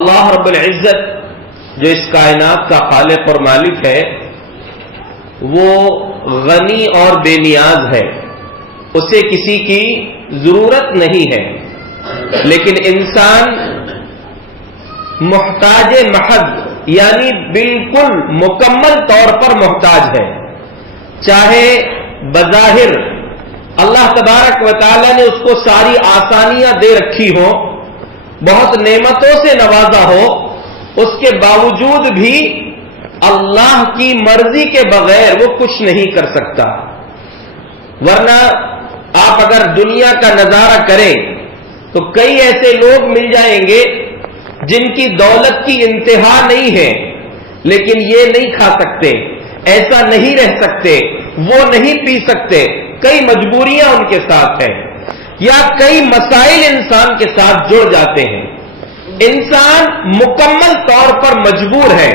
اللہ رب العزت جو اس کائنات کا خالق اور مالک ہے وہ غنی اور بے نیاز ہے، اسے کسی کی ضرورت نہیں ہے، لیکن انسان محتاج محض یعنی بالکل مکمل طور پر محتاج ہے۔ چاہے بظاہر اللہ تبارک و تعالی نے اس کو ساری آسانیاں دے رکھی ہوں، بہت نعمتوں سے نوازا ہو، اس کے باوجود بھی اللہ کی مرضی کے بغیر وہ کچھ نہیں کر سکتا۔ ورنہ آپ اگر دنیا کا نظارہ کریں تو کئی ایسے لوگ مل جائیں گے جن کی دولت کی انتہا نہیں ہے، لیکن یہ نہیں کھا سکتے، ایسا نہیں رہ سکتے، وہ نہیں پی سکتے، کئی مجبوریاں ان کے ساتھ ہیں، یا کئی مسائل انسان کے ساتھ جڑ جاتے ہیں۔ انسان مکمل طور پر مجبور ہے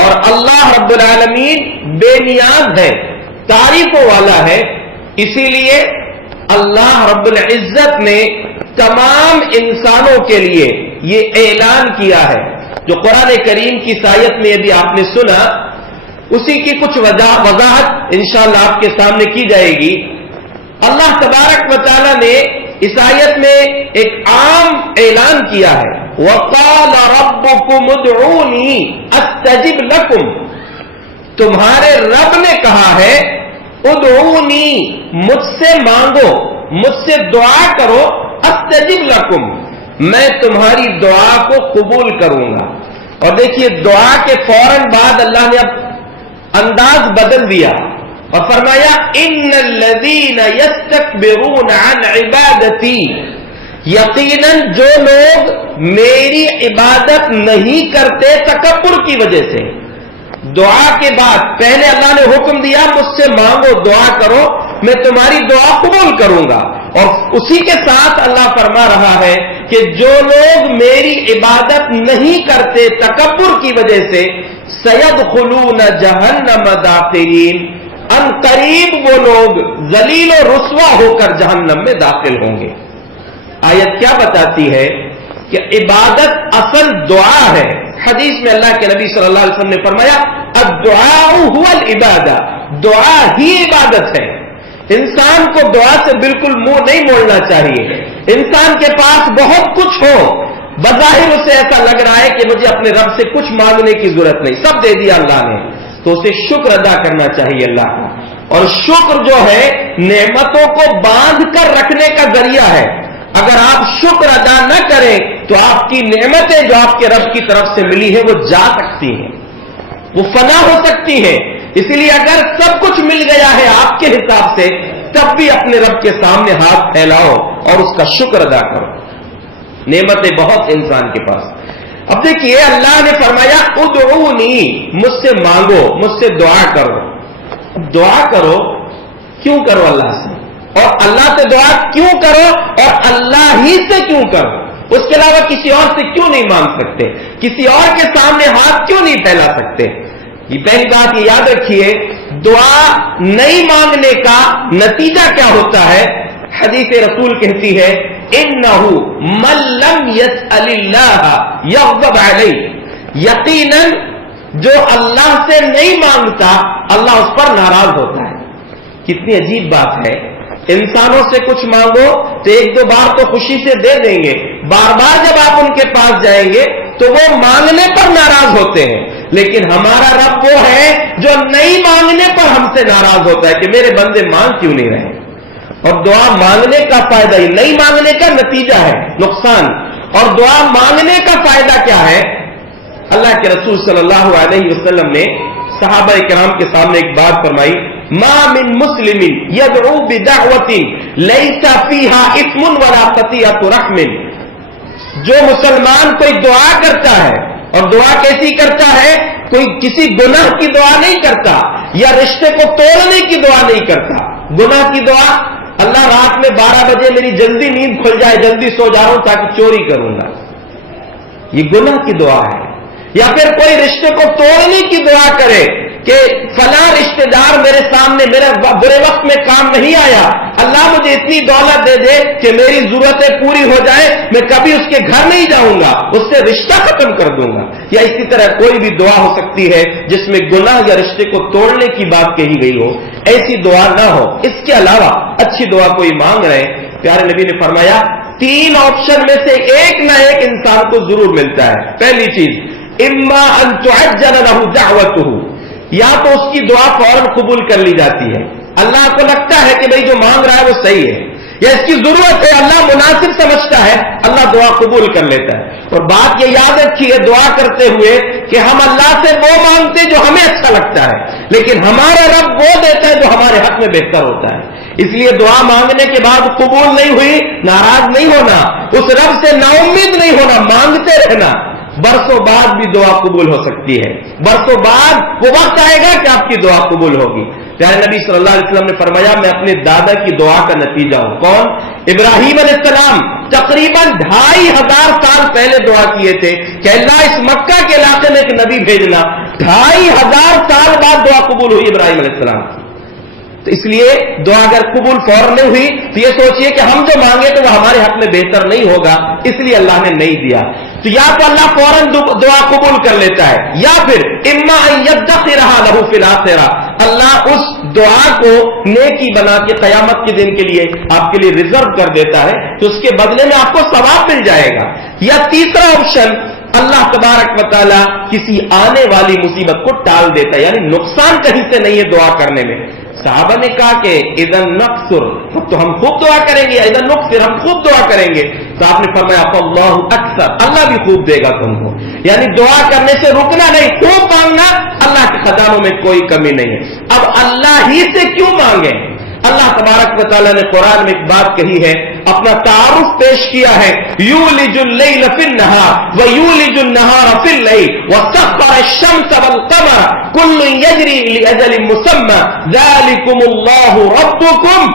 اور اللہ رب العالمین بے نیاز ہے، تعریفوں والا ہے۔ اسی لیے اللہ رب العزت نے تمام انسانوں کے لیے یہ اعلان کیا ہے، جو قرآن کریم کی آیت میں ابھی آپ نے سنا، اسی کی کچھ وضاحت انشاءاللہ آپ کے سامنے کی جائے گی۔ اللہ تبارک و تعالی نے اس آیت میں ایک عام اعلان کیا ہے، وَقَالَ رَبُّكُمُ ادْعُونِي أَسْتَجِبْ لَكُمْ، تمہارے رب نے کہا ہے ادعونی، مجھ سے مانگو، مجھ سے دعا کرو، استجب لکم، میں تمہاری دعا کو قبول کروں گا۔ اور دیکھیے دعا کے فوراً بعد اللہ نے اب انداز بدل دیا اور فرمایا ان الذین یستکبرون عن عبادتی، یقیناً جو لوگ میری عبادت نہیں کرتے تکبر کی وجہ سے۔ دعا کے بعد پہلے اللہ نے حکم دیا مجھ سے مانگو، دعا کرو، میں تمہاری دعا قبول کروں گا، اور اسی کے ساتھ اللہ فرما رہا ہے کہ جو لوگ میری عبادت نہیں کرتے تکبر کی وجہ سے، سیدخلون جہنم داخرین، ان قریب وہ لوگ ذلیل و رسوا ہو کر جہنم میں داخل ہوں گے۔ آیت کیا بتاتی ہے کہ عبادت اصل دعا ہے۔ حدیث میں اللہ کے نبی صلی اللہ علیہ وسلم نے فرمایا الدعاء هو العبادہ، دعا ہی عبادت ہے۔ انسان کو دعا سے بالکل منہ نہیں موڑنا چاہیے۔ انسان کے پاس بہت کچھ ہو، بظاہر اسے ایسا لگ رہا ہے کہ مجھے اپنے رب سے کچھ مانگنے کی ضرورت نہیں، سب دے دیا اللہ نے، تو اسے شکر ادا کرنا چاہیے اللہ کا۔ اور شکر جو ہے نعمتوں کو باندھ کر رکھنے کا ذریعہ ہے۔ اگر آپ شکر ادا نہ کریں تو آپ کی نعمتیں جو آپ کے رب کی طرف سے ملی ہیں وہ جا سکتی ہیں، وہ فنا ہو سکتی ہیں۔ اس لیے اگر سب کچھ مل گیا ہے آپ کے حساب سے، تب بھی اپنے رب کے سامنے ہاتھ پھیلاؤ اور اس کا شکر ادا کرو۔ نعمتیں بہت انسان کے پاس۔ اب دیکھیے اللہ نے فرمایا ادعونی، مجھ سے مانگو، مجھ سے دعا کرو۔ دعا کرو، کیوں کرو اللہ سے؟ اور اللہ سے دعا کیوں کرو اور اللہ ہی سے کیوں کرو؟ اس کے علاوہ کسی اور سے کیوں نہیں مانگ سکتے؟ کسی اور کے سامنے ہاتھ کیوں نہیں پھیلا سکتے؟ یہ پہلی بات یہ یاد رکھیے، دعا نہیں مانگنے کا نتیجہ کیا ہوتا ہے؟ حدیث رسول کہتی ہے انہ من لم یسأل اللہ یغضب علیہ، یقیناً جو اللہ سے نہیں مانگتا اللہ اس پر ناراض ہوتا ہے۔ کتنی عجیب بات ہے، انسانوں سے کچھ مانگو تو ایک دو بار تو خوشی سے دے دیں گے، بار بار جب آپ ان کے پاس جائیں گے تو وہ مانگنے پر ناراض ہوتے ہیں، لیکن ہمارا رب وہ ہے جو نہیں مانگنے پر ہم سے ناراض ہوتا ہے کہ میرے بندے مانگ کیوں نہیں رہے۔ اور دعا مانگنے کا فائدہ ہی نہیں، مانگنے کا نتیجہ ہے نقصان، اور دعا مانگنے کا فائدہ کیا ہے؟ اللہ کے رسول صلی اللہ علیہ وسلم نے صحابہ کرام کے سامنے ایک بات فرمائی، ما من مسلم یدعو بدعوۃ لیس فیہا اثم ولا قطیعۃ رحم، جو مسلمان کوئی دعا کرتا ہے، اور دعا کیسی کرتا ہے؟ کوئی کسی گناہ کی دعا نہیں کرتا یا رشتے کو توڑنے کی دعا نہیں کرتا۔ گناہ کی دعا، اللہ رات میں 12 بجے میری جلدی نیند کھل جائے، جلدی سو جا رہا ہوں تاکہ چوری کروں گا، یہ گناہ کی دعا ہے۔ یا پھر کوئی رشتے کو توڑنے کی دعا کرے کہ فلاں رشتہ دار میرے سامنے میرے برے وقت میں کام نہیں آیا، اللہ مجھے اتنی دولت دے دے کہ میری ضرورتیں پوری ہو جائے، میں کبھی اس کے گھر نہیں جاؤں گا، اس سے رشتہ ختم کر دوں گا. یا اسی طرح کوئی بھی دعا ہو سکتی ہے جس میں گناہ یا رشتے کو توڑنے کی بات کہی گئی ہو، ایسی دعا نہ ہو. اس کے علاوہ اچھی دعا کوئی مانگ رہے، پیارے نبی نے فرمایا 3 آپشن میں سے ایک نہ ایک انسان کو ضرور ملتا ہے. پہلی چیز، اما ان تعجل له دعوته، یا تو اس کی دعا فوراً قبول کر لی جاتی ہے. اللہ کو لگتا ہے کہ بھئی جو مانگ رہا ہے وہ صحیح ہے، یا اس کی ضرورت ہے، اللہ مناسب سمجھتا ہے، اللہ دعا قبول کر لیتا ہے. اور بات یہ یاد رکھیے دعا کرتے ہوئے کہ ہم اللہ سے وہ مانگتے جو ہمیں اچھا لگتا ہے، لیکن ہمارا رب وہ دیتا ہے جو ہمارے حق میں بہتر ہوتا ہے. اس لیے دعا مانگنے کے بعد قبول نہیں ہوئی ناراض نہیں ہونا، اس رب سے نا امید نہیں ہونا، مانگتے رہنا. برسوں بعد بھی دعا قبول ہو سکتی ہے، برسوں بعد وہ وقت آئے گا کہ آپ کی دعا قبول ہوگی. پیارے نبی صلی اللہ علیہ وسلم نے فرمایا میں اپنے دادا کی دعا کا نتیجہ ہوں. کون؟ ابراہیم علیہ السلام تقریباً 2500 سال پہلے دعا کیے تھے کہ اللہ اس مکہ کے علاقے میں ایک نبی بھیجنا. 2500 سال بعد دعا قبول ہوئی ابراہیم علیہ السلام. تو اس لیے دعا اگر قبول فوراً نہیں ہوئی تو یہ سوچئے کہ ہم جو مانگے تو وہ ہمارے حق میں بہتر نہیں ہوگا، اس لیے اللہ نے نہیں دیا. تو یا تو اللہ فوراً دعا قبول کر لیتا ہے، یا پھر اما ان یدخرها له فی الاخرہ، اللہ اس دعا کو نیکی بنا کے قیامت کے دن کے لیے آپ کے لیے ریزرو کر دیتا ہے، تو اس کے بدلے میں آپ کو ثواب مل جائے گا. یا تیسرا آپشن، اللہ تبارک و تعالیٰ کسی آنے والی مصیبت کو ٹال دیتا ہے، یعنی نقصان کہیں سے نہیں ہے دعا کرنے میں. صحابہ نے کہا کہ اذن نقصر، تو ہم خوب دعا کریں گے، اذن نقصر، ہم خوب دعا کریں گے. تو آپ نے فرمایا اللہ اکثر، اللہ بھی خوب دے گا تم کو. یعنی دعا کرنے سے رکنا نہیں، خوب مانگنا، اللہ کے خزانوں میں کوئی کمی نہیں ہے. اب اللہ ہی سے کیوں مانگیں؟ اللہ تبارک و تعالیٰ نے قرآن میں ایک بات کہی ہے، اپنا تعارف پیش کیا ہے، یولج اللیل فی النہار ویولج النہار فی اللیل وسخر الشمس والقمر کل یجری لاجل مسمی ذلکم اللہ ربکم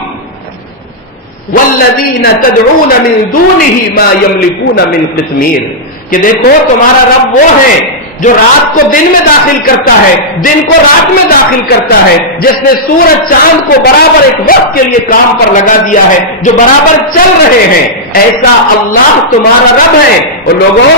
والذین تدعون من دونہ ما یملکون من قطمیر. کہ دیکھو تمہارا رب وہ ہے جو رات کو دن میں داخل کرتا ہے، دن کو رات میں داخل کرتا ہے، جس نے سورج چاند کو برابر ایک وقت کے لیے کام پر لگا دیا ہے، جو برابر چل رہے ہیں. ایسا اللہ تمہارا رب ہے. اور لوگوں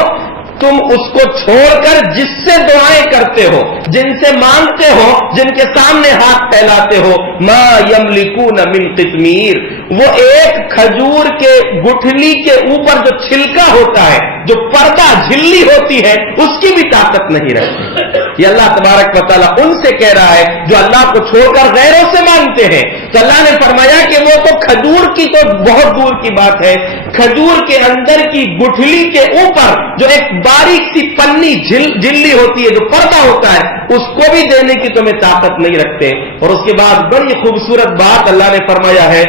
تم اس کو چھوڑ کر جس سے دعائیں کرتے ہو، جن سے مانگتے ہو، جن کے سامنے ہاتھ پھیلاتے ہو، ما یملکون من قطمیر، وہ ایک کھجور کے گٹھلی کے اوپر جو چھلکا ہوتا ہے، جو پردہ جھلی ہوتی ہے، اس کی بھی طاقت نہیں رہتی. یہ اللہ تبارک و تعالیٰ ان سے کہہ رہا ہے جو اللہ کو چھوڑ کر غیروں سے مانگتے ہیں. تو اللہ نے فرمایا کہ وہ تو کھجور کی تو بہت دور کی بات ہے، کھجور کے اندر کی گٹھلی کے اوپر جو ایک باریک سی پنی جھلی ہوتی ہے، جو پردہ ہوتا ہے، اس کو بھی دینے کی تمہیں طاقت نہیں رکھتے. اور اس کے بعد بڑی خوبصورت بات اللہ نے فرمایا ہے،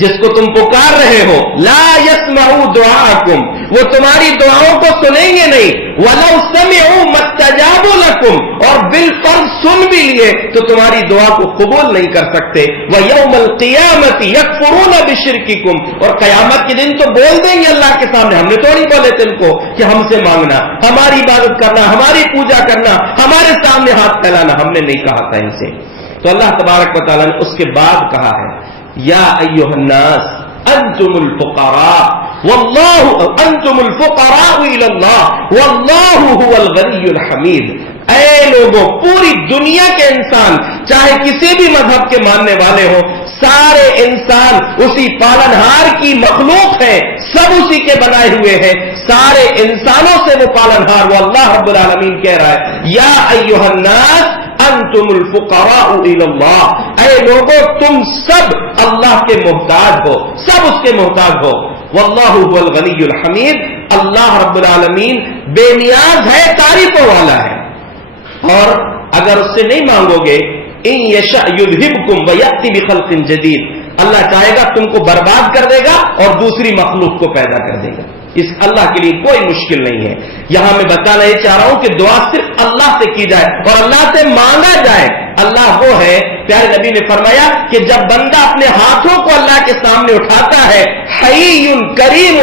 جس کو تم پکار رہے ہو، لا يسمعوا دعاءکم، وہ تمہاری دعاؤں کو سنیں گے نہیں، وَلَوْ سَمِعُوا مَا اسْتَجَابُوا لَكُمْ، اور بالفرض سن بھی لیے تو تمہاری دعا کو قبول نہیں کر سکتے. وَيَوْمَ الْقِيَامَةِ يَكْفُرُونَ بِشِرْكِكُمْ، اور قیامت کے دن تو بول دیں گے اللہ کے سامنے، ہم نے تو نہیں بولے تم کو کہ ہم سے مانگنا، ہماری عبادت کرنا، ہماری پوجا کرنا، ہمارے سامنے ہاتھ پھیلانا، ہم نے نہیں کہا تھا ان سے. تو اللہ تبارک و تعالیٰ نے اس کے بعد کہا ہے، یا ایھا الناس انتم الفقراء واللہ انتم الفقراء الی اللہ واللہ هو الغنی الحمید. اے لوگوں، پوری دنیا کے انسان چاہے کسی بھی مذہب کے ماننے والے ہوں، سارے انسان اسی پالنہار کی مخلوق ہیں، سب اسی کے بنائے ہوئے ہیں، سارے انسانوں سے وہ پالنہار وہ اللہ رب العالمین کہہ رہا ہے، یا ایھا الناس انتم الفقراء الی اللہ، اے لوگوں تم سب اللہ کے محتاج ہو، سب اس کے محتاج ہو. واللہ هو الغنی الحمید، اللہ رب العالمین بے نیاز ہے، تعریفوں والا ہے. اور اگر اس سے نہیں مانگو گے، ان یشاء یذھبکم ویأتی بخلق جدید، اللہ چاہے گا تم کو برباد کر دے گا اور دوسری مخلوق کو پیدا کر دے گا. اس اللہ کے لیے کوئی مشکل نہیں ہے. یہاں میں بتانا یہ چاہ رہا ہوں کہ دعا صرف اللہ سے کی جائے اور اللہ سے مانگا جائے. اللہ وہ ہے، پیارے نبی نے فرمایا کہ جب بندہ اپنے ہاتھوں کو اللہ کے سامنے اٹھاتا ہے، حی کریم،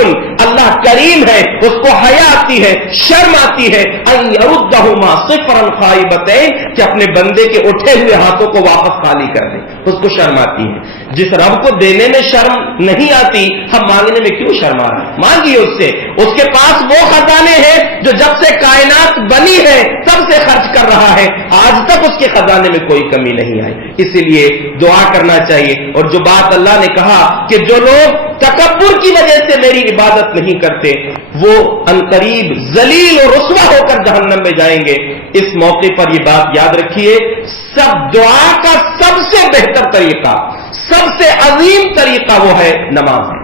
اللہ کریم ہے، اس کو حیا آتی ہے، شرم آتی ہے، ان یردہما صفرا خائبتین، کہ اپنے بندے کے اٹھے ہوئے ہاتھوں کو واپس خالی کر دے، اس کو شرم آتی ہے۔ جس رب کو دینے میں شرم نہیں آتی، ہم مانگنے میں کیوں شرما رہے ہیں؟ مانگیے اس سے، اس کے پاس وہ خزانے ہیں جو جب سے کائنات بنی ہے تب سے خرچ کر رہا ہے، آج تک اس کے خزانے میں کوئی کمی نہیں آئی۔ اسی لیے دعا کرنا چاہیے۔ اور جو بات اللہ نے کہا کہ جو لوگ تکبر کی وجہ سے میری عبادت نہیں کرتے وہ عنقریب ذلیل اور رسوا ہو کر جہنم میں جائیں گے، اس موقع پر یہ بات یاد رکھیے، سب دعا کا سب سے بہتر طریقہ، سب سے عظیم طریقہ وہ ہے نماز ہے۔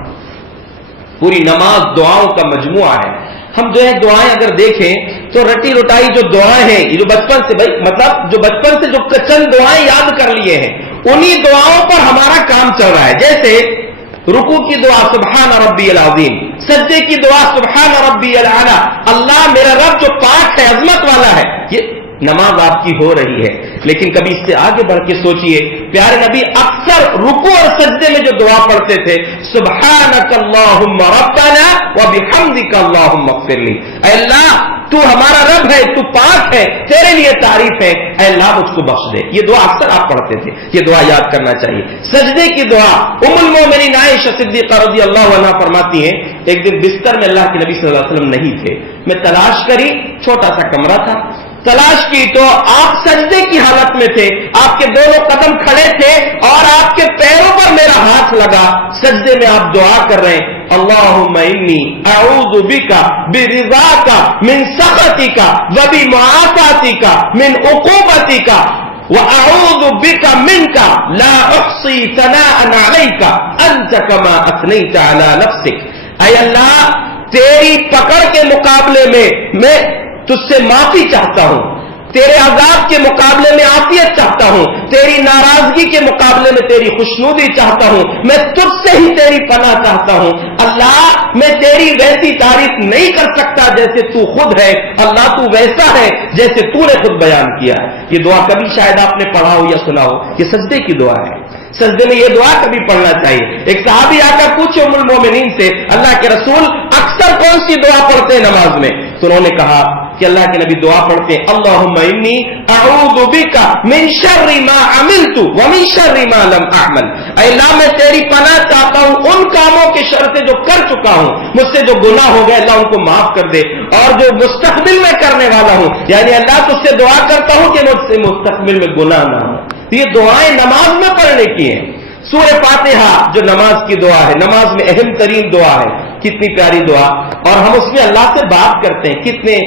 پوری نماز دعاؤں کا مجموعہ ہے۔ ہم جو ہے دعائیں اگر دیکھیں تو رٹی رٹائی جو دعائیں ہیں، یہ جو بچپن سے مطلب جو بچپن سے جو چند دعائیں یاد کر لیے ہیں، انہی دعاؤں پر ہمارا کام چل رہا ہے۔ جیسے رکوع کی دعا سبحان ربی العظیم، سجدے کی دعا سبحان ربی الاعلی، اللہ میرا رب جو پاک ہے، عظمت والا ہے، یہ نماز آپ کی ہو رہی ہے۔ لیکن کبھی اس سے آگے بڑھ کے سوچئے، پیارے نبی اکثر رکوع اور سجدے میں جو دعا پڑھتے تھے، سبحانک اللہم ربنا وبحمدک اللہم اغفر لی، اے اللہ تو ہمارا رب ہے، تو پاک ہے، تیرے لیے تعریف ہے، اے اللہ مجھ کو بخش دے۔ یہ دعا اکثر آپ پڑھتے تھے، یہ دعا یاد کرنا چاہیے۔ سجدے کی دعا ام المومنین عائشہ صدیقہ رضی اللہ عنہا فرماتی ہیں، ایک دن بستر میں اللہ کے نبی صلی اللہ علیہ وسلم نہیں تھے، میں تلاش کری، چھوٹا سا کمرہ تھا، تلاش کی تو آپ سجدے کی حالت میں تھے، آپ کے دونوں قدم کھڑے تھے اور آپ کے پیروں پر میرا ہاتھ لگا، سجدے میں آپ دعا کر رہے ہیں، اللہم انی اعوذ بک برضاک من سخطک وبمعافاتک من عقوبتک واعوذ بک منک لا احصی ثناء علیک انت کما اثنیت علی نفسک۔ اے اللہ تیری پکڑ کے مقابلے میں تجھ سے معافی چاہتا ہوں، تیرے عذاب کے مقابلے میں عافیت چاہتا ہوں، تیری ناراضگی کے مقابلے میں تیری خوشنودی چاہتا ہوں، میں تجھ سے ہی تیری پناہ چاہتا ہوں۔ اللہ میں تیری ویسی تعریف نہیں کر سکتا جیسے تو خود ہے، اللہ تو ویسا ہے جیسے تو نے خود بیان کیا ہے۔ یہ دعا کبھی شاید آپ نے پڑھا ہو یا سنا ہو، یہ سجدے کی دعا ہے، سجدے میں یہ دعا کبھی پڑھنا چاہیے۔ ایک صحابی آ کر پوچھے ام المومنین سے، اللہ کے رسول اکثر کون سی دعا پڑھتے ہیں نماز میں؟ تو انہوں نے کہا کہ اللہ کے نبی دعا پڑھتے ہیں، اللہم انی اعوذ بک من شر ما عملت ومن شر ما لم اعمل، اے اللہ میں تیری پناہ چاہتا ہوں ان کاموں کے شر سے جو کر چکا ہوں، مجھ سے جو گناہ ہو گئے اللہ ان کو معاف کر دے، اور جو مستقبل میں کرنے والا ہوں، یعنی اللہ تجھ سے دعا کرتا ہوں کہ مجھ سے مستقبل میں گناہ نہ ہو۔ یہ دعائیں نماز میں پڑھنے کی ہیں۔ سورہ فاتحہ جو نماز کی دعا ہے، نماز میں اہم ترین دعا ہے، کتنی پیاری دعا، اور ہم اس میں اللہ سے بات کرتے ہیں۔ کتنے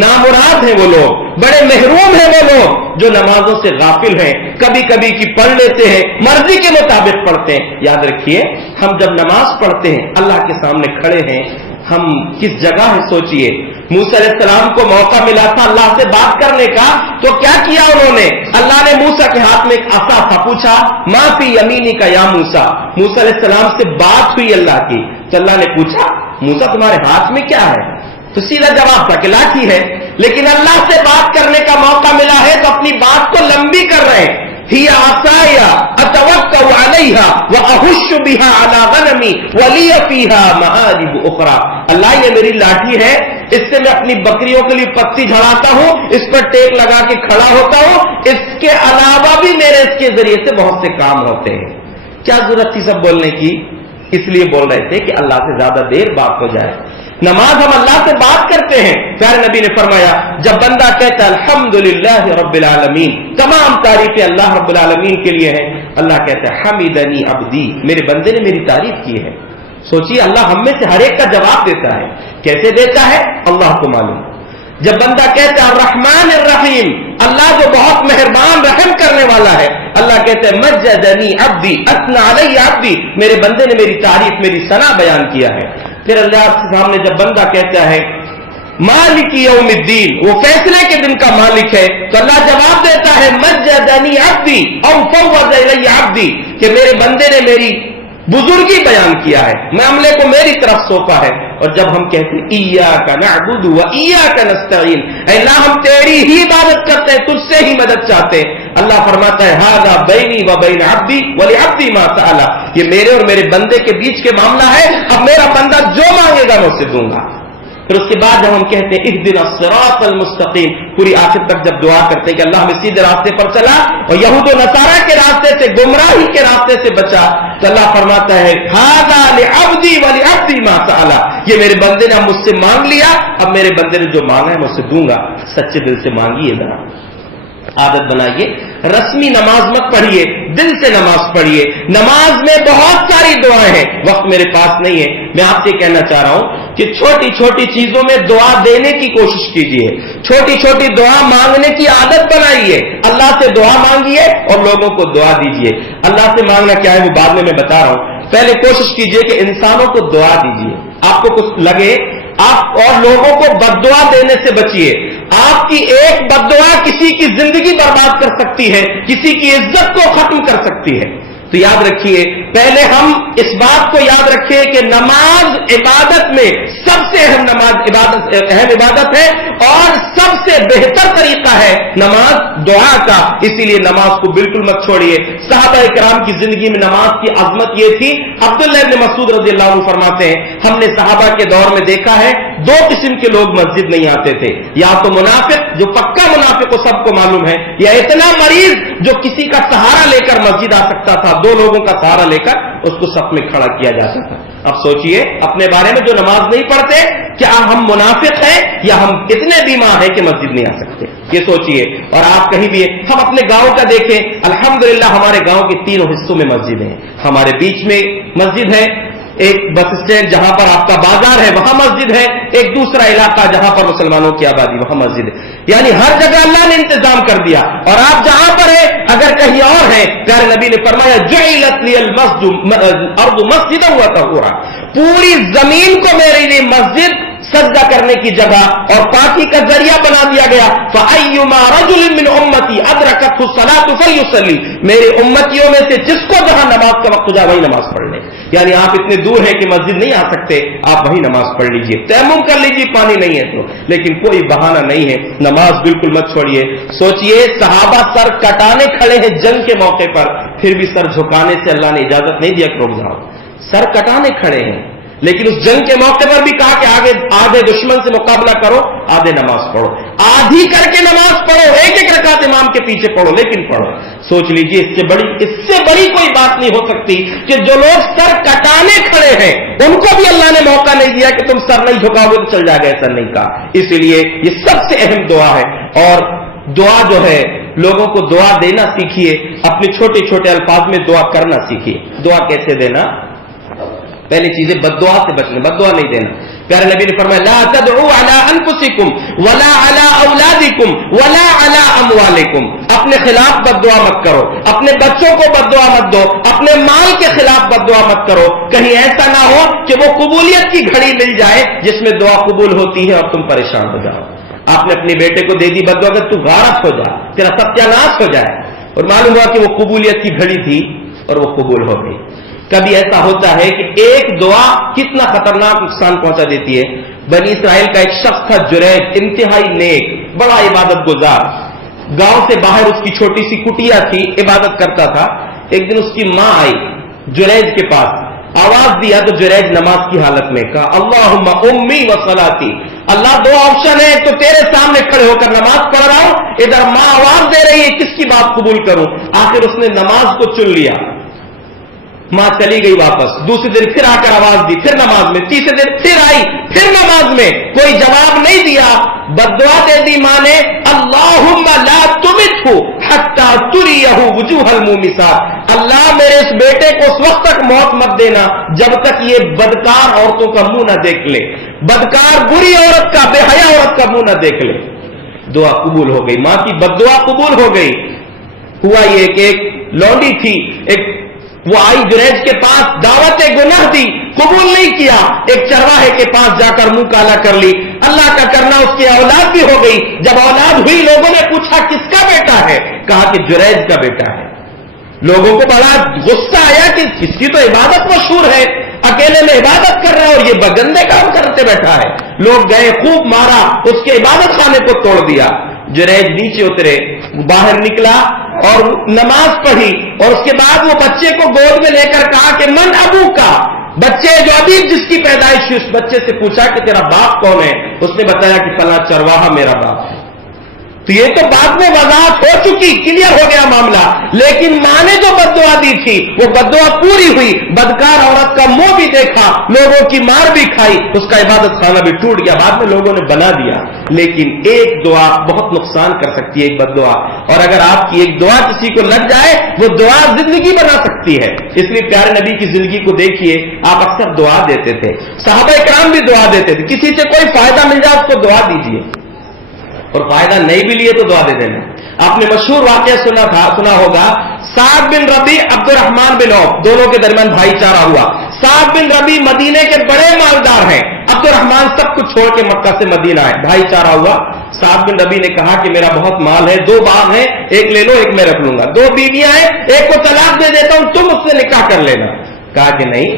نامراد ہیں وہ لوگ، بڑے محروم ہیں وہ لوگ جو نمازوں سے غافل ہیں، کبھی کبھی کی پڑھ لیتے ہیں، مرضی کے مطابق پڑھتے ہیں۔ یاد رکھیے ہم جب نماز پڑھتے ہیں اللہ کے سامنے کھڑے ہیں، ہم کس جگہ ہے سوچئے۔ موسیٰ علیہ السلام کو موقع ملا تھا اللہ سے بات کرنے کا، تو کیا کیا انہوں نے؟ اللہ نے موسیٰ کے ہاتھ میں ایک عصا تھا، پوچھا ما فی یمینک یا موسیٰ، موسیٰ علیہ السلام سے بات ہوئی اللہ کی، تو اللہ نے پوچھا موسیٰ تمہارے ہاتھ میں کیا ہے؟ تو سیدھا جواب تھا کہ لاٹھی ہے، لیکن اللہ سے بات کرنے کا موقع ملا ہے تو اپنی بات کو لمبی کر رہے ہیں۔ ہی عصای اتوکأ علیہا واہش بہا علی غنمی ولی فیہا مآرب اخری، اللہ یہ میری لاٹھی ہے، اس سے میں اپنی بکریوں کے لیے پتی جھڑاتا ہوں، اس پر ٹیک لگا کے کھڑا ہوتا ہوں، اس کے علاوہ بھی میرے اس کے ذریعے سے بہت سے کام ہوتے ہیں۔ کیا ضرورت تھی سب بولنے کی؟ اس لیے بول رہے تھے کہ اللہ سے زیادہ دیر بات ہو جائے۔ نماز ہم اللہ سے بات کرتے ہیں، پیارے نبی نے فرمایا جب بندہ کہتا ہے الحمدللہ رب العالمین، تمام تعریفیں اللہ رب العالمین کے لیے ہیں، اللہ کہتا ہے حمیدنی عبدی، میرے بندے نے میری تعریف کی ہے۔ سوچیے اللہ ہم میں سے ہر ایک کا جواب دیتا ہے، کیسے دیتا ہے اللہ کو معلوم۔ جب بندہ کہتا ہے الرحمن الرحیم، اللہ جو بہت مہربان رحم کرنے والا ہے، اللہ کہتے ہیں مجدنی عبدی اثنى علی عبدی، میرے بندے نے میری تعریف میری ثنا بیان کیا ہے۔ پھر اللہ کے سامنے جب بندہ کہتا ہے مالک یوم الدین، وہ فیصلے کے دن کا مالک ہے، تو اللہ جواب دیتا ہے مجدنی عبدی او فوض الی عبدی، کہ میرے بندے نے میری بزرگی بیان کیا ہے، معاملے کو میری طرف سونپا ہے۔ اور جب ہم کہتے ہیں ایاک نعبد و ایاک نستعین، اے اللہ ہم تیری ہی عبادت کرتے ہیں، تجھ سے ہی مدد چاہتے ہیں، اللہ فرماتا ہے ھذا بینی و بین عبدی ولعبدی ما سأل، یہ میرے اور میرے بندے کے بیچ کے معاملہ ہے، اب میرا بندہ جو مانگے گا میں اسے دوں گا۔ پھر اس کے بعد جب ہم کہتے ہیں اہدنا الصراط المستقیم، پوری آخر تک جب دعا کرتے ہیں کہ اللہ ہمیں سیدھے راستے پر چلا اور یہود و نصارہ کے راستے سے، گمراہی کے راستے سے بچا، تو اللہ فرماتا ہے ھذا لعبدی ولعبدی ما سأل، یہ میرے بندے نے مجھ سے مانگ لیا، اب میرے بندے نے جو مانگا ہے میں اسے دوں گا۔ سچے دل سے مانگیے گا، عادت بنائیے، رسمی نماز مت پڑھیے، دل سے نماز پڑھیے۔ نماز میں بہت ساری دعائیں ہیں، وقت میرے پاس نہیں ہے، میں آپ سے کہنا چاہ رہا ہوں کہ چھوٹی چھوٹی چیزوں میں دعا دینے کی کوشش کیجیے، چھوٹی چھوٹی دعا مانگنے کی عادت بنائیے، اللہ سے دعا مانگیے اور لوگوں کو دعا دیجیے۔ اللہ سے مانگنا کیا ہے وہ بعد میں بتا رہا ہوں، پہلے کوشش کیجیے کہ انسانوں کو دعا دیجیے۔ آپ کو کچھ لگے آپ اور لوگوں کو بد دعا دینے سے بچیے، آپ کی ایک بد دعا کسی کی زندگی برباد کر سکتی ہے، کسی کی عزت کو ختم کر سکتی ہے۔ تو یاد رکھیے، پہلے ہم اس بات کو یاد رکھیں کہ نماز عبادت میں سب سے اہم عبادت ہے اور سب سے بہتر طریقہ ہے نماز دعا کا، اسی لیے نماز کو بالکل مت چھوڑیے۔ صحابہ کرام کی زندگی میں نماز کی عظمت یہ تھی، عبداللہ ابن مسعود رضی اللہ عنہ فرماتے ہیں ہم نے صحابہ کے دور میں دیکھا ہے دو قسم کے لوگ مسجد نہیں آتے تھے، یا تو منافق جو پکا منافق کو سب کو معلوم ہے، یا اتنا مریض جو کسی کا سہارا لے کر مسجد آ سکتا تھا، دو لوگوں کا سہارا لے کر اس کو صف میں کھڑا کیا جا سکتا۔ اب سوچئے اپنے بارے میں جو نماز نہیں پڑھتے، کیا ہم منافق ہیں یا ہم اتنے بیمار ہیں کہ مسجد نہیں آ سکتے؟ یہ سوچئے۔ اور آپ کہیں بھی ہم اپنے گاؤں کا دیکھیں، الحمدللہ ہمارے گاؤں کے تینوں حصوں میں مسجد ہیں، ہمارے بیچ میں مسجد ہے، ایک بس اسٹینڈ جہاں پر آپ کا بازار ہے وہاں مسجد ہے، ایک دوسرا علاقہ جہاں پر مسلمانوں کی آبادی وہاں مسجد ہے، یعنی ہر جگہ اللہ نے انتظام کر دیا۔ اور آپ جہاں پر ہیں اگر کہیں اور ہیں، پیارے نبی نے فرمایا جعلت لی الارض مسجدا وطہورا، پوری زمین کو میرے لیے مسجد، سجدہ کرنے کی جگہ اور پاکی کا ذریعہ بنا دیا گیا۔ فَأَيُّمَا رَجُلٍ مِّنْ أُمَّتِي أَدْرَكَتْهُ الصَّلَاةُ فَلْيُصَلِّ، میرے امتیوں میں سے جس کو جہاں نماز کا وقت ہو جائے وہی نماز پڑھ لے۔ یعنی آپ اتنے دور ہیں کہ مسجد نہیں آ سکتے، آپ وہی نماز پڑھ لیجئے، تیمم کر لیجئے، پانی نہیں ہے تو، لیکن کوئی بہانہ نہیں ہے، نماز بالکل مت چھوڑیے۔ سوچئے صحابہ سر کٹانے کھڑے ہیں جنگ کے موقع پر، پھر بھی سر جھکانے سے اللہ نے اجازت نہیں دیا کہ رک جاؤ، سر کٹانے کھڑے ہیں، لیکن اس جنگ کے موقع پر بھی کہا کہ آدھے دشمن سے مقابلہ کرو، آدھے نماز پڑھو، آدھی کر کے نماز پڑھو، ایک ایک رکعت امام کے پیچھے پڑھو، لیکن پڑھو۔ سوچ لیجئے اس سے بڑی کوئی بات نہیں ہو سکتی کہ جو لوگ سر کٹانے کھڑے ہیں ان کو بھی اللہ نے موقع نہیں دیا کہ تم سر نہیں جھکاؤ گے تو چل جائے گا، ایسا نہیں کہا۔ اسی لیے یہ سب سے اہم دعا ہے، اور دعا جو ہے لوگوں کو دعا دینا سیکھیے، اپنے چھوٹے چھوٹے الفاظ میں دعا کرنا سیکھیے۔ دعا کیسے دینا؟ پہلی چیزیں بد دعا سے بچنا، بد دعا نہیں دینا۔ پیارے نبی نے فرمایا لا تدعوا علی انفسکم ولا علی اولادکم ولا علی اموالکم، اپنے خلاف بد دعا مت کرو، اپنے بچوں کو بد دعا مت دو، اپنے مال کے خلاف بد دعا مت کرو، کہیں ایسا نہ ہو کہ وہ قبولیت کی گھڑی مل جائے جس میں دعا قبول ہوتی ہے اور تم پریشان ہو جاؤ۔ آپ نے اپنے بیٹے کو دے دی بد دعا کہ تو غارت ہو جا، تیرا ستیہ ناش ہو جائے، اور معلوم ہوا کہ وہ قبولیت کی گھڑی تھی اور وہ قبول ہو گئی۔ کبھی ایسا ہوتا ہے کہ ایک دعا کتنا خطرناک نقصان پہنچا دیتی ہے۔ بنی اسرائیل کا ایک شخص تھا جریج، انتہائی نیک، بڑا عبادت گزار، گاؤں سے باہر اس کی چھوٹی سی کٹیا تھی، عبادت کرتا تھا۔ ایک دن اس کی ماں آئی جریج کے پاس، آواز دیا تو جریج نماز کی حالت میں کہا اللہم امی و صلاتی، اللہ دو آپشن ہے، تو تیرے سامنے کھڑے ہو کر نماز پڑھ رہا ہوں، ادھر ماں آواز دے رہی ہے، کس کی بات قبول کروں؟ آخر اس نے نماز کو چن لیا، ماں چلی گئی واپس، دوسرے دن پھر آ کر آواز دی، پھر نماز میں، تیسرے دن پھر آئی، پھر نماز میں، کوئی جواب نہیں دیا، بددعا دے دی ماں نے اللہم لا تمتہ حتی تریہ وجوہ المومسات، اللہ میرے اس بیٹے کو اس وقت تک موت مت دینا جب تک یہ بدکار عورتوں کا منہ نہ دیکھ لے، بدکار بری عورت کا، بے حیا عورت کا منہ نہ دیکھ لے۔ دعا قبول ہو گئی، ماں کی بددعا قبول ہو گئی۔ ہوا یہ کہ ایک لونڈی تھی، وہ آئی جریج کے پاس، دعوت گناہ دی، قبول نہیں کیا، ایک چرواہے کے پاس جا کر منہ کالا کر لی، اللہ کا کرنا اس کی اولاد بھی ہو گئی۔ جب اولاد ہوئی لوگوں نے پوچھا کس کا بیٹا ہے؟ کہا کہ جریج کا بیٹا ہے۔ لوگوں کو بڑا غصہ آیا کہ اس کی تو عبادت مشہور ہے، اکیلے میں عبادت کر رہا ہے اور یہ گندے کام کرتے بیٹھا ہے. لوگ گئے, خوب مارا, اس کے عبادت خانے کو توڑ دیا. جریج نیچے اترے, باہر نکلا اور نماز پڑھی, اور اس کے بعد وہ بچے کو گود میں لے کر کہا کہ من ابو کا, بچے جو ابھی جس کی پیدائش ہوئی اس بچے سے پوچھا کہ تیرا باپ کون ہے؟ اس نے بتایا کہ فلاں چرواہا میرا باپ ہے. تو یہ تو بعد میں وضاحت ہو چکی, کلیئر ہو گیا معاملہ. لیکن ماں نے جو بد دعا دی تھی وہ بد دعا پوری ہوئی. بدکار عورت کا منہ بھی دیکھا, لوگوں کی مار بھی کھائی, اس کا عبادت خانہ بھی ٹوٹ گیا. بعد میں لوگوں نے بنا دیا. لیکن ایک دعا بہت نقصان کر سکتی ہے, ایک بد دعا. اور اگر آپ کی ایک دعا کسی کو لگ جائے وہ دعا زندگی بنا سکتی ہے. اس لیے پیارے نبی کی زندگی کو دیکھیے, آپ اکثر دعا دیتے تھے, صحابہ کرام بھی دعا دیتے تھے. کسی سے کوئی فائدہ مل جائے اس کو دعا دیجیے, اور فائدہ نہیں بھی لیے تو دعا دے دینا. آپ نے مشہور واقعہ سنا ہوگا, سعد بن ربی عبد الرحمان بن عوف, دونوں کے درمیان بھائی چارہ ہوا. سعد بن ربی مدینے کے بڑے مالدار ہیں, عبد الرحمان سب کچھ چھوڑ کے مکہ سے مدینہ آئے. بھائی چارہ ہوا. سعد بن ربی نے کہا کہ میرا بہت مال ہے, 2 باغ ہیں, ایک لے لو ایک میں رکھ لوں گا. 2 بیویاں ہیں, ایک کو طلاق دے دیتا ہوں, تم اس سے نکاح کر لینا. کہا کہ نہیں,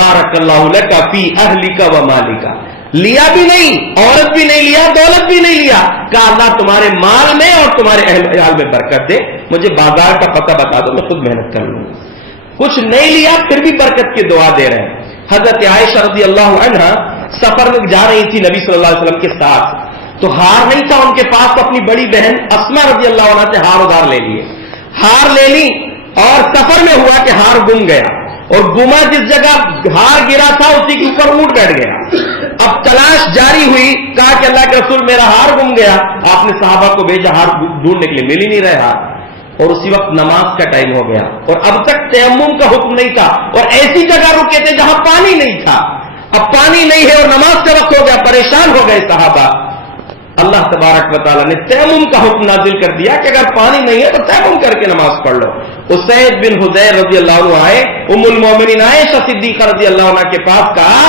بارک اللہ لک فی اہلک و مالک. لیا بھی نہیں, عورت بھی نہیں لیا, دولت بھی نہیں لیا. کہا اللہ تمہارے مال میں اور تمہارے اہل میں برکت دے, مجھے بازار کا پتہ بتا دو, میں خود محنت کر لوں. کچھ نہیں لیا پھر بھی برکت کی دعا دے رہے ہیں. حضرت عائشہ رضی اللہ عنہا سفر میں جا رہی تھی نبی صلی اللہ علیہ وسلم کے ساتھ, تو ہار نہیں تھا ان کے پاس, تو اپنی بڑی بہن اسما رضی اللہ عنہا سے ہار ادھار لے لیے. ہار لے لی اور سفر میں ہوا کہ ہار گم گیا, اور گما جس جگہ ہار گرا تھا اسی کے اوپر اونٹ بیٹھ گیا. اب تلاش جاری ہوئی, کہا کہ اللہ کے رسول میرا ہار گم گیا. آپ نے صحابہ کو بھیجا ہار ڈھونڈنے کے لیے, مل ہی نہیں رہے ہار. اور اسی وقت نماز کا ٹائم ہو گیا, اور اب تک تیمم کا حکم نہیں تھا, اور ایسی جگہ رکے تھے جہاں پانی نہیں تھا. اب پانی نہیں ہے اور نماز کا وقت ہو گیا, پریشان ہو گئے صحابہ. اللہ تبارک و تعالیٰ نے تیمم کا حکم نازل کر دیا کہ اگر پانی نہیں ہے تو تیمم کر کے نماز پڑھ لو. اسید بن حذیر رضی اللہ عنہ آئے, ام المومنین عائشہ صدیقہ رضی اللہ عنہ کے پاس, کہا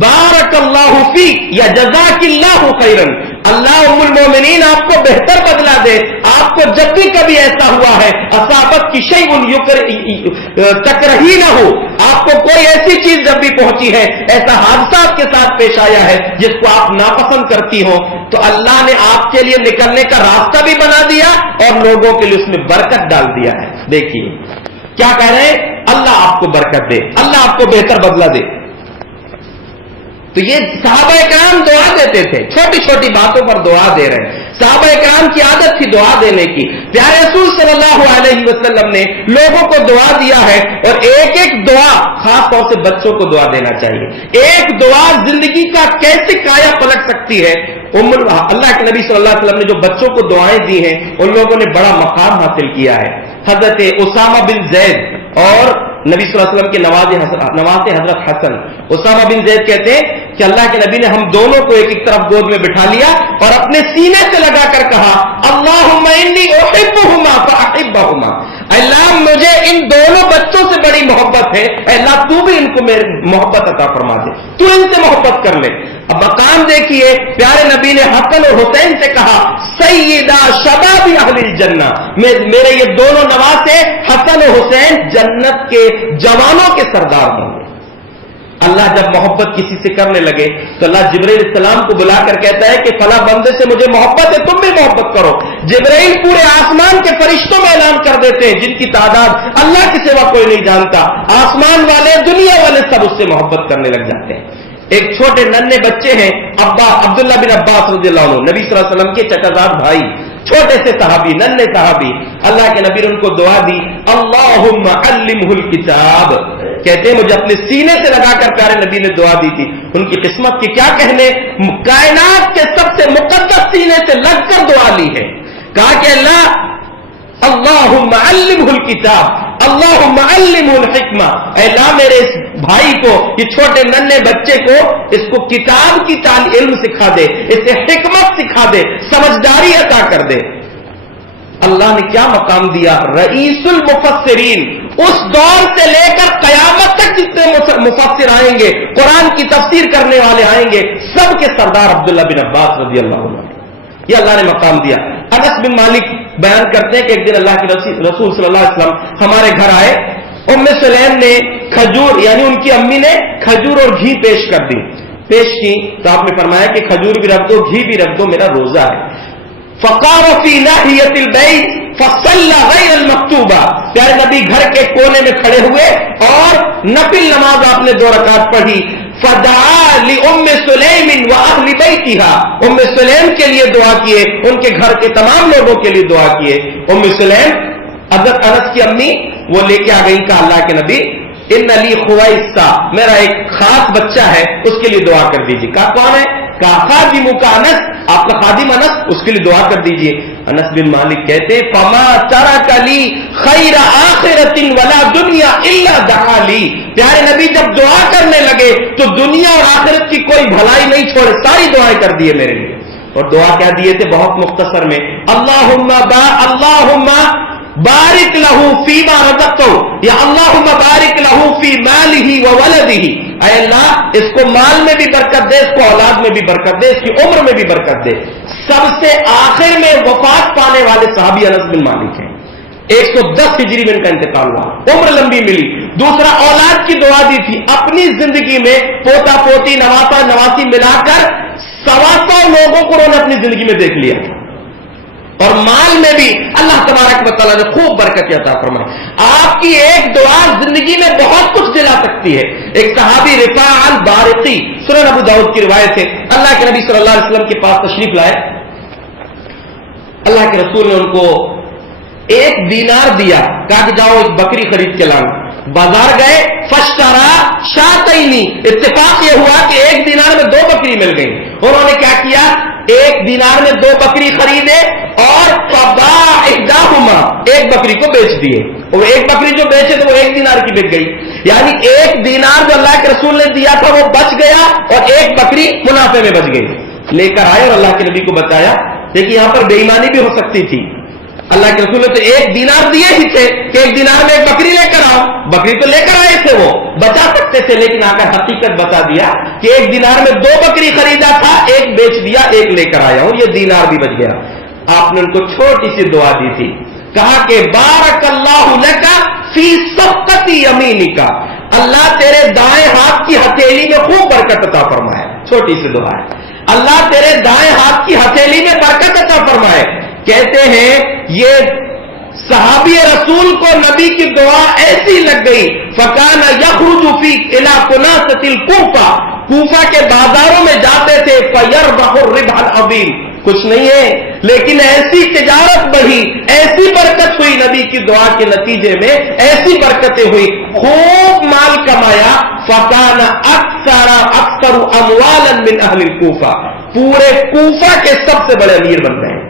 بارک اللہ فیک یا جزاک اللہ خیرن, اللہ ام المومنین آپ کو بہتر بدلہ دے. آپ کو جب بھی کبھی ایسا ہوا ہے اصابت کی شیء تکرہی نہ ہو, آپ کو کوئی ایسی چیز جب بھی پہنچی ہے, ایسا حادثہ آپ کے ساتھ پیش آیا ہے جس کو آپ ناپسند کرتی ہو, تو اللہ نے آپ کے لیے نکلنے کا راستہ بھی بنا دیا اور لوگوں کے لیے اس میں برکت ڈال دیا ہے. دیکھیے کیا کہہ رہے ہیں, اللہ آپ کو برکت دے, اللہ آپ کو بہتر بدلہ دے. تو یہ صحابہ کرام دعا دیتے تھے, چھوٹی چھوٹی باتوں پر دعا دے رہے ہیں. صحابہ کرام کی عادت تھی دعا دینے کی. پیارے رسول صلی اللہ علیہ وسلم نے لوگوں کو دعا دیا ہے, اور ایک ایک دعا, خاص طور سے بچوں کو دعا دینا چاہیے. ایک دعا زندگی کا کیسے کایا پلٹ سکتی ہے. اللہ کے نبی صلی اللہ علیہ وسلم نے جو بچوں کو دعائیں دی ہیں ان لوگوں نے بڑا مقام حاصل کیا ہے. حضرت اسامہ بن زید اور نبی صلی اللہ علیہ وسلم کے نواز حضرت حسن, اسامہ بن زید کہتے ہیں کہ اللہ کے نبی نے ہم دونوں کو ایک ایک طرف گود میں بٹھا لیا اور اپنے سینے سے لگا کر کہا اللہم انی احبہما فاحبہما, اللہ مجھے ان دونوں بچوں سے بڑی محبت ہے, اللہ تو بھی ان کو میری محبت عطا فرما دے, تو ان سے محبت کر لے. اب مقام دیکھیے, پیارے نبی نے حسن اور حسین سے کہا سیدہ شباب اہل الجنہ, میرے یہ دونوں نواسے حسن و حسین جنت کے جوانوں کے سردار ہوں گے. اللہ جب محبت کسی سے کرنے لگے تو اللہ جبرائیل السلام کو بلا کر کہتا ہے کہ فلاں بندے سے مجھے محبت ہے, تم بھی محبت کرو. جبرائیل پورے آسمان کے فرشتوں میں اعلان کر دیتے ہیں جن کی تعداد اللہ کے سوا کوئی نہیں جانتا, آسمان والے دنیا والے سب اس سے محبت کرنے لگ جاتے ہیں. ایک چھوٹے ننھے بچے ہیں عبداللہ بن عباس رضی اللہ عنہ, نبی صلی اللہ علیہ وسلم کے چچازاد بھائی, چھوٹے سے صحابی, ننھے صحابی. اللہ کے نبی نے ان کو دعا دی اللہم علمہ الکتاب, کہتے ہیں مجھے اپنے سینے سے لگا کر پیارے نبی نے دعا دی تھی. ان کی قسمت کی کیا کہنے, کائنات کے سب سے مقدس سینے سے لگ کر دعا لی ہے. کہا کہ اللہم علمہ الکتاب اللہم علمہ الحکمہ, اے اللہ میرے اس بھائی کو, یہ چھوٹے ننھے بچے کو, اس کو کتاب کی علم سکھا دے, اسے حکمت سکھا دے, سمجھداری عطا کر دے. اللہ نے کیا مقام دیا, رئیس المفسرین, اس دور سے لے کر قیامت تک جتنے مفسر آئیں گے, قرآن کی تفسیر کرنے والے آئیں گے, سب کے سردار عبداللہ بن عباس رضی اللہ عنہ, یہ اللہ نے مقام دیا. انس بن مالک بیان کرتے ہیں کہ ایک دن اللہ کے رسول صلی اللہ علیہ وسلم ہمارے گھر آئے سلیم نے کھجور یعنی ان کی امی نے کھجور اور گھی پیش کی تو آپ نے فرمایا کہ کھجور بھی رکھ دو, گھی بھی رکھ دو, میرا روزہ ہے. فقام فی ناحیۃ البیت فصلی غیر المکتوبہ, پیارے نبی گھر کے کونے میں کھڑے ہوئے اور نفل نماز آپ نے 2 رکعت پڑھی. فدعا لأم سلیم واہل بیتہا, ام سلیم کے لیے دعا کیے, ان کے گھر کے تمام لوگوں کے لیے دعا کیے. ام سلیم حضرت انس کی امی وہ لے کے آ گئی, کہا اللہ کے نبی ان علی خویصہ, میرا ایک خاص بچہ ہے, اس کے لیے دعا کر دیجیے. کہا کون ہے؟ کہا خادم کا انس, آپ کا خادم انس, اس کے لیے دعا کر دیجیے. انس بن مالک کہتے فما ترک لی خیر آخرۃ ولا دنیا الا دعا لی, پیارے نبی جب دعا کرنے لگے تو دنیا اور آخرت کی کوئی بھلائی نہیں چھوڑے, ساری دعائیں کر دیے میرے لیے. اور دعا کیا دیے تھے بہت مختصر میں, اللہم بارک لہو فیما رزقتہ, یا اللہم بارک لہو فی مالہ وولدہ, اے اللہ اس کو مال میں بھی برکت دے, اس کو اولاد میں بھی برکت دے, اس کی عمر میں بھی برکت دے. سب سے آخر میں وفات پانے والے صحابی انس بن مالک ہیں. 110 ہجری میں ان کا انتقال ہوا, عمر لمبی ملی. دوسرا اولاد کی دعا دی تھی, اپنی زندگی میں پوتا پوتی نواسا نواسی ملا کر 125 لوگوں کو انہوں نے اپنی زندگی میں دیکھ لیا. اور مال میں بھی اللہ تبارک و تعالیٰ نے خوب برکت عطا فرمائی. آپ کی ایک دعا زندگی میں بہت کچھ دلا سکتی ہے. ایک صحابی رفاع البارقی, سنن ابو داؤد کی روایت ہے, اللہ کے نبی صلی اللہ علیہ وسلم کے پاس تشریف لائے. اللہ کے رسول نے ان کو 1 دینار دیا, کہا کہ جاؤ ایک بکری خرید کے لانا. بازار گئے, فاشترا شاتینی, اتفاق یہ ہوا کہ 1 دینار میں 2 بکری مل گئی. انہوں نے کیا کیا, 1 دینار میں 2 بکری خریدے اور فباع احداہما, ایک بکری کو بیچ دیے. اور ایک بکری جو بیچے تو وہ 1 دینار کی بک گئی, یعنی 1 دینار جو اللہ کے رسول نے دیا تھا وہ بچ گیا اور 1 بکری منافع میں بچ گئی. لے کر آئے اور اللہ کے نبی کو بتایا. دیکھیے یہاں پر بے ایمانی بھی ہو سکتی تھی. اللہ کے رسول نے تو 1 دینار دیے ہی تھے کہ 1 دینار میں 1 بکری لے کر آؤ, بکری تو لے کر آئے تھے, وہ بچا سکتے تھے, لیکن آ کر حقیقت بتا دیا کہ 1 دینار میں 2 بکری خریدا تھا, 1 بیچ دیا, 1 لے کر آیا ہوں, یہ دینار بھی بچ گیا. آپ نے ان کو چھوٹی سی دعا دی تھی, کہا کہ بارک اللہ لک فی صفقۃ یمینک, اللہ تیرے دائیں ہاتھ کی ہتھیلی میں خوب برکت عطا فرمائے. چھوٹی سی دعا ہے, اللہ تیرے دائیں ہاتھ کی ہتھیلی میں برکت عطا فرمائے. کہتے ہیں یہ صحابی رسول کو نبی کی دعا ایسی لگ گئی, فکان یخرج فی الی کناسۃ الکوفہ, کوفہ کے بازاروں میں جاتے تھے, فیربح الربح العظیم, کچھ نہیں ہے لیکن ایسی تجارت بڑھی, ایسی برکت ہوئی نبی کی دعا کے نتیجے میں, ایسی برکتیں ہوئی, خوب مال کمایا. فکان اکثر اموالا من اہل الکوفہ, پورے کوفہ کے سب سے بڑے امیر بن گئے,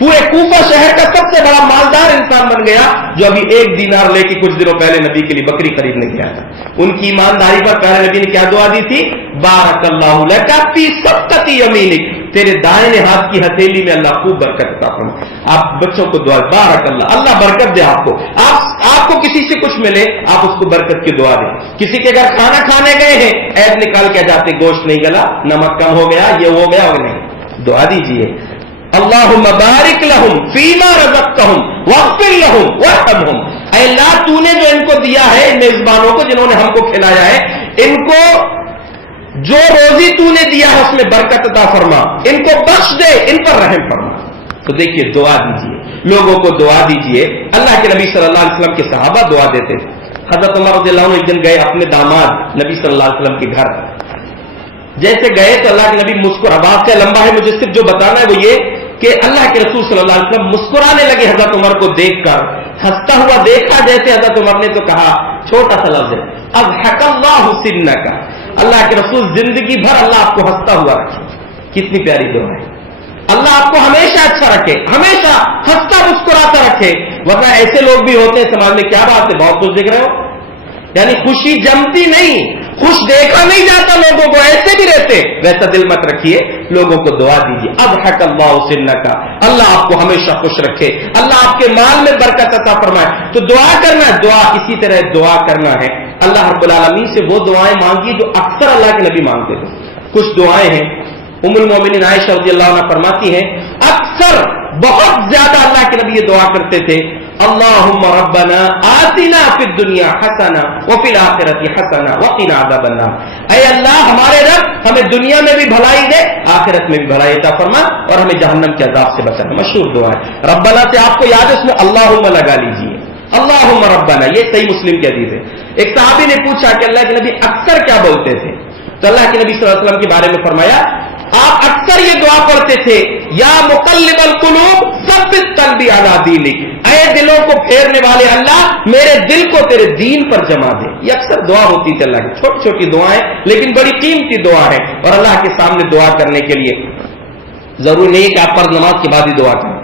پورے کوفہ شہر کا سب سے بڑا مالدار انسان بن گیا, جو ابھی 1 دینار لے کے کچھ دنوں پہلے نبی کے لیے بکری خریدنے گیا تھا. ان کی ایمانداری پر پیارے نبی نے کیا دعا دی تھی, بارک اللہ لک فی صفقۃ یمینک, تیرے دائیں ہاتھ کی ہتھیلی میں اللہ خوب برکت عطا فرمائے. آپ بچوں کو دعا, بارک اللہ, اللہ برکت دے آپ کو. آپ کو کسی سے کچھ ملے آپ اس کو برکت کی دعا دیں. کسی کے گھر کھانا کھانے گئے ہیں, عیب نکال کے جاتے, گوشت نہیں گلا, نمک کم ہو گیا, یہ ہو گیا اور نہیں, دعا دیجیے اللہم بارک لہم فیما رزقتہم واغفر لہم وارحمہم, اے اللہ تو نے جو ان کو دیا ہے, ان میزبانوں کو جنہوں نے ہم کو کھلایا ہے, ان کو جو روزی تو نے دیا ہے اس میں برکت عطا فرما, ان کو بخش دے, ان پر رحم فرما. تو دیکھیے دعا دیجیے, لوگوں کو دعا دیجیے. اللہ کے نبی صلی اللہ علیہ وسلم کے صحابہ دعا دیتے تھے. حضرت عمر رضی اللہ عنہ ایک دن گئے اپنے داماد نبی صلی اللہ علیہ وسلم کے گھر. جیسے گئے تو اللہ کے نبی مسکرا سے لمبا ہے, مجھے صرف جو بتانا ہے وہ یہ کہ اللہ کے رسول صلی اللہ علیہ وسلم مسکرانے لگے حضرت عمر کو دیکھ کر, ہنستا ہوا دیکھا جیسے حضرت عمر نے تو کہا, چھوٹا سا لفظ ہے, اضحک اللہ سنک, اللہ کے رسول زندگی بھر اللہ آپ کو ہنستا ہوا رکھے. کتنی پیاری دعا ہے, اللہ آپ کو ہمیشہ اچھا رکھے, ہمیشہ ہنستا مسکراتا رکھے. ورنہ ایسے لوگ بھی ہوتے ہیں سماج میں, کیا بات ہے بہت کچھ دیکھ رہے ہو, یعنی خوشی جمتی نہیں, خوش دیکھا نہیں جاتا لوگوں کو, ایسے بھی رہتے. ویسا دل مت رکھیے, لوگوں کو دعا دیجیے. اضحک اللہ سنک, اللہ آپ کو ہمیشہ خوش رکھے, اللہ آپ کے مال میں برکت عطا فرمائے. تو دعا کرنا, دعا اسی طرح دعا کرنا ہے. اللہ رب العالمین سے وہ دعائیں مانگی جو اکثر اللہ کے نبی مانگتے تھے. کچھ دعائیں ہیں, ام المومنین عائشہ رضی اللہ عنہا فرماتی ہیں, اکثر بہت زیادہ اللہ کے نبی یہ دعا کرتے تھے, اللہم ربنا آتنا فی الدنیا حسنہ وفی الآخرۃ حسنہ وقنا عذاب النار، اے اللہ ہمارے رب ہمیں دنیا میں بھی بھلائی دے، آخرت میں بھی بھلائی عطا فرما، اور ہمیں جہنم کے عذاب سے بچانا۔ مشہور دعا ہے، ربنا سے آپ کو یاد ہے، اس میں اللہم لگا لیجیے، اللہم ربنا، یہ صحیح مسلم کی حدیث ہے۔ ایک صحابی نے پوچھا کہ اللہ کے نبی اکثر کیا بولتے تھے؟ تو اللہ کے نبی صلی اللہ علیہ وسلم کے بارے میں فرمایا آپ اکثر یہ دعا پڑھتے تھے، یا مقلب القلوب ثبت قلبی علی دینک، اے دلوں کو پھیرنے والے اللہ میرے دل کو تیرے دین پر جما دے۔ یہ اکثر دعا ہوتی تھی اللہ کی، چھوٹی چھوٹی دعائیں لیکن بڑی قیمتی دعا ہے، اور اللہ کے سامنے دعا کرنے کے لیے ضروری نہیں کہ آپ فرض نماز کے بعد ہی دعا کریں۔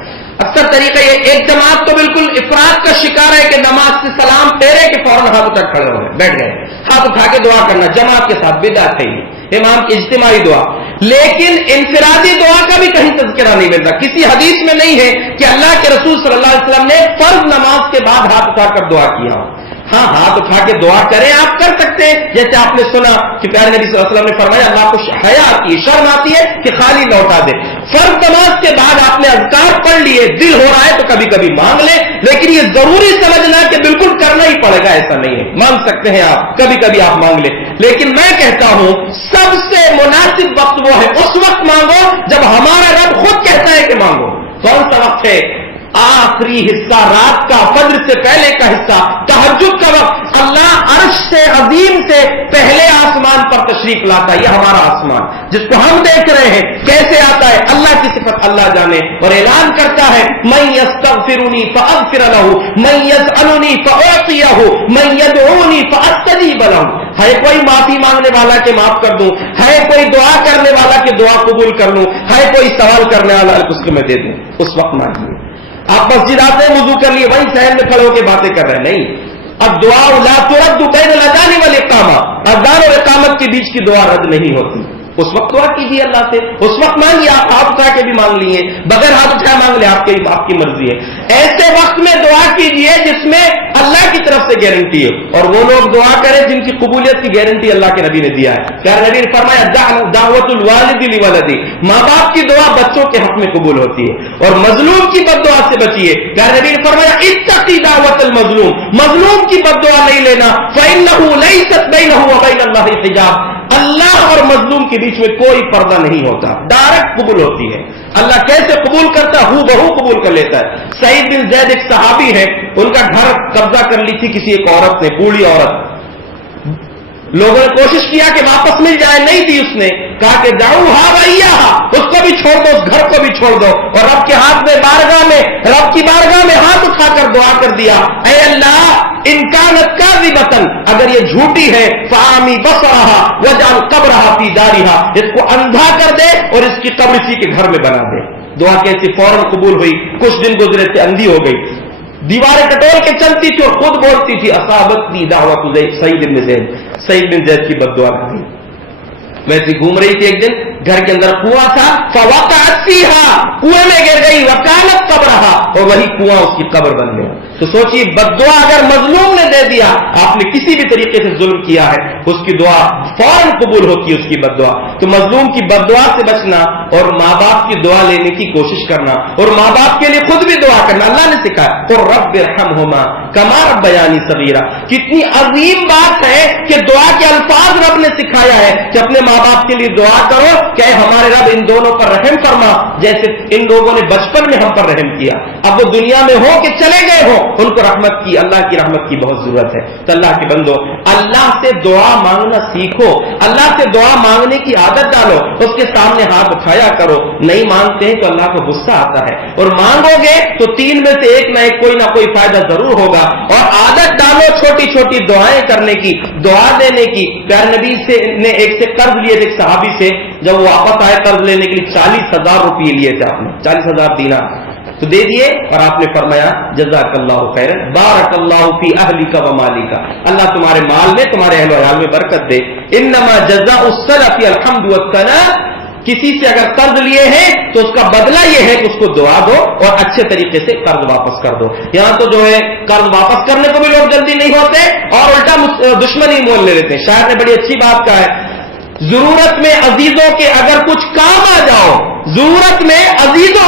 اکثر طریقہ یہ، ایک جماعت تو بالکل افراد کا شکار ہے کہ نماز سے سلام پھیرے کہ فوراً ہاتھ اٹھا کھڑے ہو گئے، بیٹھ گئے، ہاتھ اٹھا کے دعا کرنا جماعت کے ساتھ بدعت ہے، امام کی اجتماعی دعا۔ لیکن انفرادی دعا کا بھی کہیں تذکرہ نہیں ملتا، کسی حدیث میں نہیں ہے کہ اللہ کے رسول صلی اللہ علیہ وسلم نے فرض نماز کے بعد ہاتھ اٹھا کر دعا کیا۔ ہاں ہاتھ اٹھا کے دعا کریں، آپ کر سکتے ہیں، جیسے آپ نے سنا کہ پیارے نبی صلی اللہ علیہ وسلم نے فرمایا اللہ کو حیا آتی ہے، شرم آتی ہے کہ خالی لوٹا دے۔ فرض نماز کے بعد آپ نے اذکار پڑھ لیے، دل ہو رہا ہے تو کبھی کبھی مانگ لیں، لیکن یہ ضروری سمجھنا کہ بالکل کرنا ہی پڑے گا ایسا نہیں ہے، مانگ سکتے ہیں آپ، کبھی کبھی آپ مانگ لیں، لیکن میں کہتا ہوں سب سے مناسب وقت وہ ہے، اس وقت مانگو جب ہمارا رب خود کہتا ہے کہ مانگو۔ کون سا وقت ہے؟ آخری حصہ رات کا، فجر سے پہلے کا حصہ، تہجد کا وقت۔ اللہ عرش سے عظیم سے پہلے آسمان پر تشریف لاتا ہے، یہ ہمارا آسمان جس کو ہم دیکھ رہے ہیں کیسے آتا ہے، اللہ کی صفت اللہ جانے، اور اعلان کرتا ہے من یستغفرنی فاغفر له، من یسألنی فاعطیہ، من یدعونی فاستجیب له۔ ہے کوئی معافی مانگنے والا کہ معاف کر دوں، ہے کوئی دعا کرنے والا کہ دعا قبول کر لوں، ہے کوئی سوال کرنے والا کہ اس کو میں دے دوں، اس وقت مانگیے۔ آپ مسجد آتے ہیں، وضو کر لیے، وہیں صحن میں کھڑے ہو کے باتیں کر رہے ہیں، نہیں۔ اب دعا لا ترد بین الاذان والاقامہ، اذان اور اقامت کے بیچ کی دعا رد نہیں ہوتی، اس وقت دعا کیجیے اللہ سے، اس وقت مانگیے، آپ ہاتھ اٹھا کے بھی مانگ لیے، بغیر ہاتھ اٹھائے مانگ لیں، آپ کی مرضی ہے۔ ایسے وقت میں دعا کیجیے جس میں اللہ کی طرف سے گارنٹی ہے، اور وہ لوگ دعا کریں جن کی قبولیت کی گارنٹی اللہ کے نبی نے دیا ہے۔ پیارے نبی نے فرمایا دعوت الوالد لولدی، ماں باپ کی دعا بچوں کے حق میں قبول ہوتی ہے، اور مظلوم کی بد دعا سے بچیے۔ پیارے نبی نے فرمایا اتقی دعوت المظلوم، مظلوم کی بد دعا نہیں لینا، فإنہ لیست بینہ وبین اللہ حجاب، اللہ اور مظلوم کے بیچ میں کوئی پردہ نہیں ہوتا، ڈائریکٹ قبول ہوتی ہے۔ اللہ کیسے قبول کرتا ہے؟ ہو بہو قبول کر لیتا ہے۔ سعید بن زید ایک صحابی ہے، ان کا گھر قبضہ کر لی تھی کسی ایک عورت نے، بوڑھی عورت، لوگوں نے کوشش کیا کہ واپس مل جائے، نہیں دی، اس نے کہا کہ دعوہا وایاہا، اس کو بھی چھوڑ دو، اس گھر کو بھی چھوڑ دو، اور رب کے ہاتھ میں رب کی بارگاہ میں ہاتھ اٹھا کر دعا کر دیا، اے اللہ ان کانت کاذبۃ، اگر یہ جھوٹی ہے فاعمی بصرہا واجعل قبرہا فی دارہا، اس کو اندھا کر دے اور اس کی قبر اسی کے گھر میں بنا دے۔ دعا کیسی فوراً قبول ہوئی، کچھ دن گزرے تھے اندھی ہو گئی، دیواریں ٹٹول کے چلتی تھی اور خود بولتی تھی اصابتنی دعوت سعید بن زید، سعید بن زید کی بد دعا کی۔ ویسے گھوم رہی تھی، ایک دن گھر کے اندر کنواں تھا، فوقعت فیہا، کنویں میں گر گئی، وکانت قبرہا، اور وہی کنواں اس کی قبر بن گیا۔ تو سوچیے بد دعا اگر مظلوم نے دے دیا، آپ نے کسی بھی طریقے سے ظلم کیا ہے، اس کی دعا فوراً قبول ہوتی ہے، اس کی بد دعا۔ تو مظلوم کی بد دعا سے بچنا اور ماں باپ کی دعا لینے کی کوشش کرنا، اور ماں باپ کے لیے خود بھی دعا کرنا، اللہ نے سکھایا قل رب ارحمہما کما ربیانی صغیرا۔ کتنی عظیم بات ہے کہ دعا کے الفاظ رب نے سکھایا ہے کہ اپنے ماں باپ کے لیے دعا کرو کہ اے ہمارے رب ان دونوں پر رحم فرما، جیسے ان لوگوں نے بچپن میں ہم پر رحم کیا، اب وہ دنیا میں ہو کہ چلے گئے ہو، ان کو رحمت کی، اللہ کی رحمت کی بہت ضرورت ہے۔ تو اللہ کے بندو، اللہ سے دعا مانگنا سیکھو، اللہ سے دعا مانگنے کی عادت ڈالو، اس کے سامنے ہاتھ اٹھایا کرو، نہیں مانگتے ہیں تو اللہ کو غصہ آتا ہے، اور مانگو گے تو تین میں سے ایک نہ ایک کوئی نہ کوئی فائدہ ضرور ہوگا، اور عادت ڈالو چھوٹی چھوٹی دعائیں کرنے کی، دعا دینے کی۔ پیارے نبی نے ایک سے قرض لیے تھے، ایک صحابی سے، جب وہ واپس آئے قرض لینے کے لیے 40,000 روپئے لیے تھے، آپ نے 40,000 دینار تو دے دیے، اور آپ نے فرمایا جزاک اللہ خیرا بارک اللہ فی اہلک و مالک، اللہ تمہارے مال میں تمہارے اہل و عیال میں برکت دے۔ انما جزاء السلف الحمد والثناء، کسی سے اگر قرض لیے ہیں تو اس کا بدلہ یہ ہے کہ اس کو دعا دو اور اچھے طریقے سے قرض واپس کر دو۔ یہاں تو جو ہے قرض واپس کرنے کو بھی لوگ جلدی نہیں ہوتے اور الٹا دشمنی مول لے لیتے ہیں۔ شاعر نے بڑی اچھی بات کہا ہے، ضرورت میں عزیزوں کے اگر کچھ کام آ جاؤ، ضرورت میں عزیزوں